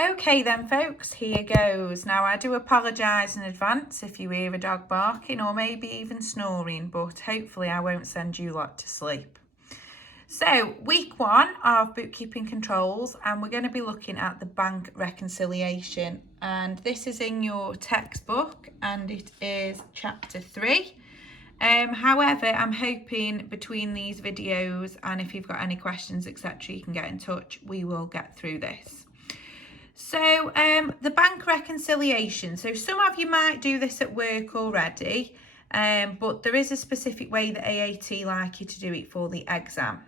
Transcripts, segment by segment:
Okay then folks, here goes. Now I do apologise in advance if you hear a dog barking or maybe even snoring, but hopefully I won't send you lot to sleep. So week 1 of bookkeeping controls, and we're going to be looking at the bank reconciliation, and this is in your textbook and it is chapter 3. However, I'm hoping between these videos, and if you've got any questions etc, you can get in touch, we will get through this. So the bank reconciliation, so some of you might do this at work already, but there is a specific way that AAT like you to do it for the exam.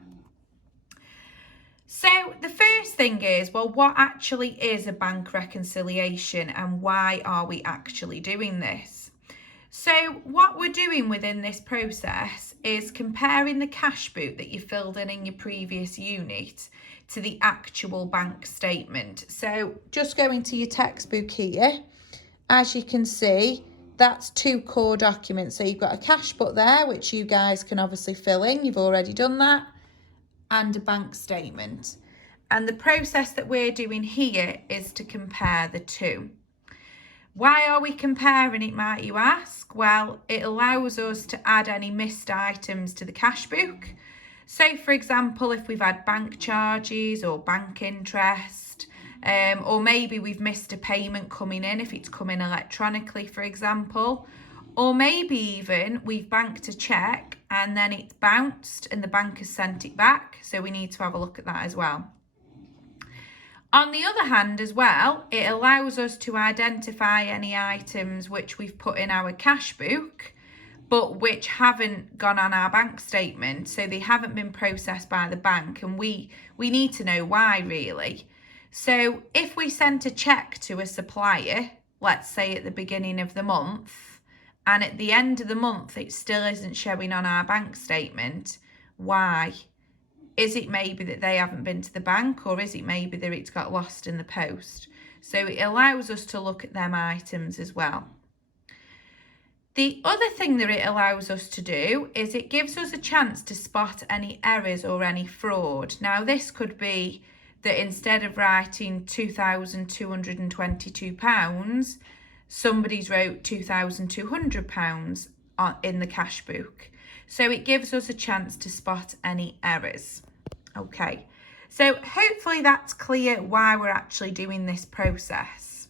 So the first thing is, well, what actually is a bank reconciliation and why are we actually doing this? So what we're doing within this process is comparing the cash book that you filled in your previous unit to the actual bank statement. So just going to your textbook here, as you can see, that's 2 core documents. So you've got a cash book there, which you guys can obviously fill in. You've already done that. And a bank statement. And the process that we're doing here is to compare the two. Why are we comparing it, might you ask? Well, it allows us to add any missed items to the cash book. So for example, if we've had bank charges or bank interest, or maybe we've missed a payment coming in if it's coming electronically, for example, or maybe even we've banked a cheque and then it's bounced and the bank has sent it back. So we need to have a look at that as well. On the other hand as well, it allows us to identify any items which we've put in our cash book, but which haven't gone on our bank statement. So they haven't been processed by the bank, and we need to know why, really. So if we sent a cheque to a supplier, let's say at the beginning of the month, and at the end of the month it still isn't showing on our bank statement, why? Is it maybe that they haven't been to the bank, or is it maybe that it's got lost in the post? So it allows us to look at them items as well. The other thing that it allows us to do is it gives us a chance to spot any errors or any fraud. Now this could be that instead of writing £2,222, somebody's wrote £2,200 in the cash book. So it gives us a chance to spot any errors. Okay, so hopefully that's clear why we're actually doing this process.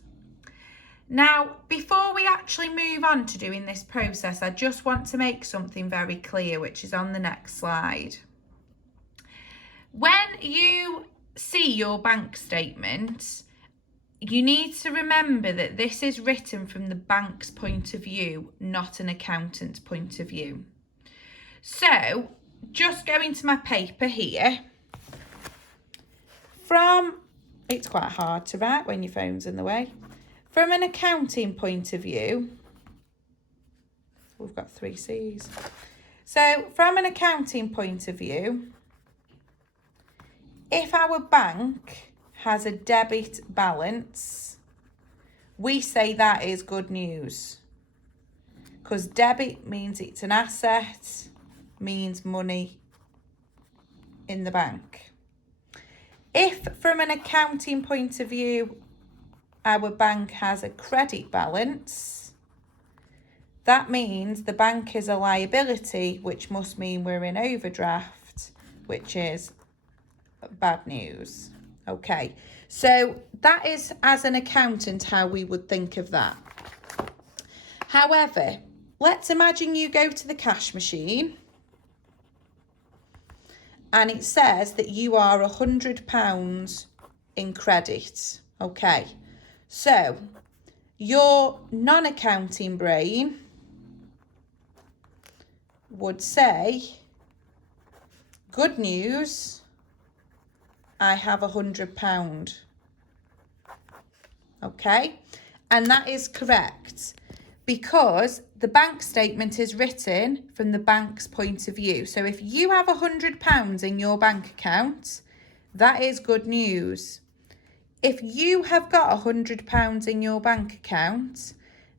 Now, before we actually move on to doing this process, I just want to make something very clear, which is on the next slide. When you see your bank statement, you need to remember that this is written from the bank's point of view, not an accountant's point of view. So, just going to my paper here, it's quite hard to write when your phone's in the way. From an accounting point of view, we've got 3 C's. So, from an accounting point of view, if our bank has a debit balance, we say that is good news. Because debit means it's an asset, means money in the bank. If from an accounting point of view, our bank has a credit balance, that means the bank is a liability, which must mean we're in overdraft, which is bad news. Okay, so that is, as an accountant, how we would think of that. However, let's imagine you go to the cash machine and it says that you are £100 in credit. Okay, so your non-accounting brain would say, good news, I have £100. Okay, and that is correct because the bank statement is written from the bank's point of view. So if you have £100 in your bank account, that is good news. If you have got £100 in your bank account,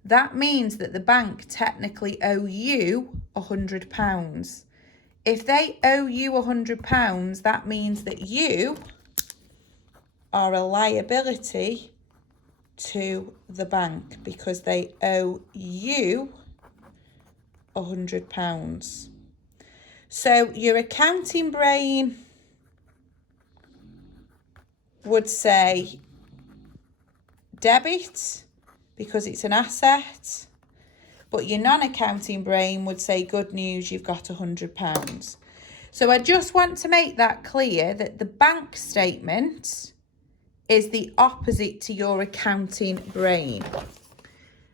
that means that the bank technically owe you £100. If they owe you £100, that means that you are a liability to the bank because they owe you £100. So your accounting brain would say debit because it's an asset, but your non-accounting brain would say good news, you've got £100. So I just want to make that clear that the bank statement is the opposite to your accounting brain.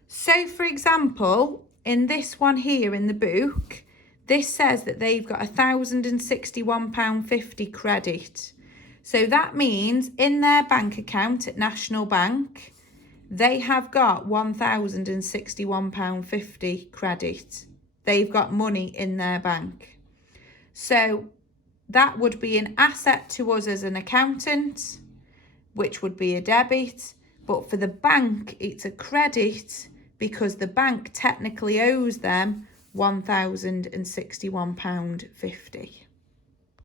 So for example, in this one here in the book, this says that they've got £1,061.50 credit. So that means in their bank account at National Bank, they have got £1,061.50 credit. They've got money in their bank. So that would be an asset to us as an accountant, which would be a debit. But for the bank, it's a credit because the bank technically owes them £1,061.50.